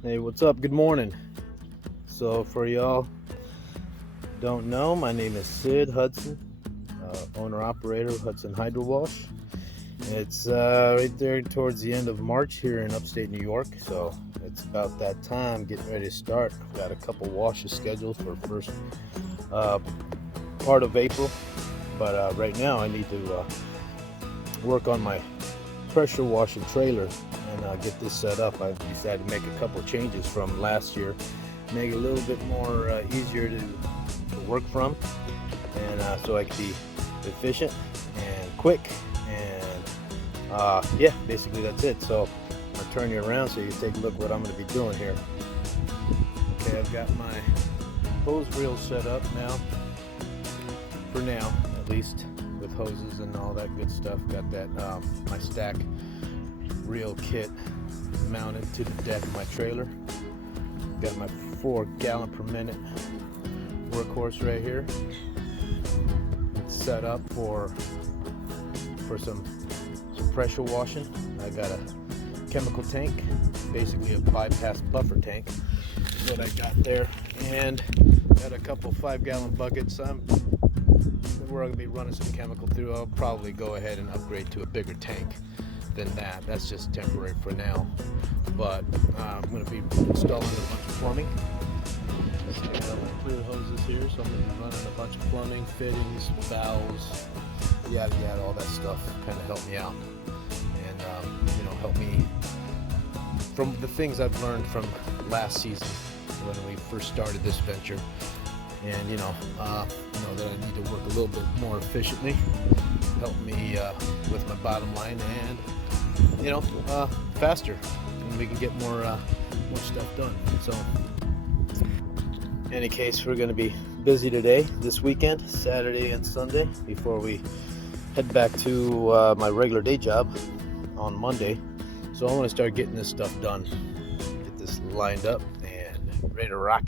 Hey, what's up? Good morning. So for y'all don't know, my name is Sid Hudson, owner operator of Hudson Hydro-Wash. It's right there towards the end of March here in upstate New York, so it's about that time, getting ready to start. Got a couple washes scheduled for first part of April, but right now I need to work on my pressure washer trailer and get this set up. I decided to make a couple changes from last year, make it a little bit more easier to work from, and so I can be efficient and quick, and yeah, basically that's it. So I'm gonna turn you around so you take a look what I'm gonna be doing here. Okay, I've got my hose reel set up now, for now at least, with hoses and all that good stuff. Got that my stack reel kit mounted to the deck of my trailer. Got my 4 gallon per minute workhorse right here. It's set up for some pressure washing. I got a chemical tank, basically a bypass buffer tank is what I got there, and got a couple 5 gallon buckets. We're going to be running some chemical through. I'll probably go ahead and upgrade to a bigger tank than that. That's just temporary for now, but I'm going to be installing a bunch of plumbing. Clear hoses here, so I'm going to be running a bunch of plumbing, fittings, valves, yada yada, all that stuff. Kind of help me out, and help me from the things I've learned from last season when we first started this venture. And that I need to work a little bit more efficiently, help me with my bottom line, and faster, and we can get more stuff done. So in any case, we're going to be busy today, this weekend, Saturday and Sunday, before we head back to my regular day job on Monday. So I want to start getting this stuff done, get this lined up and ready to rock.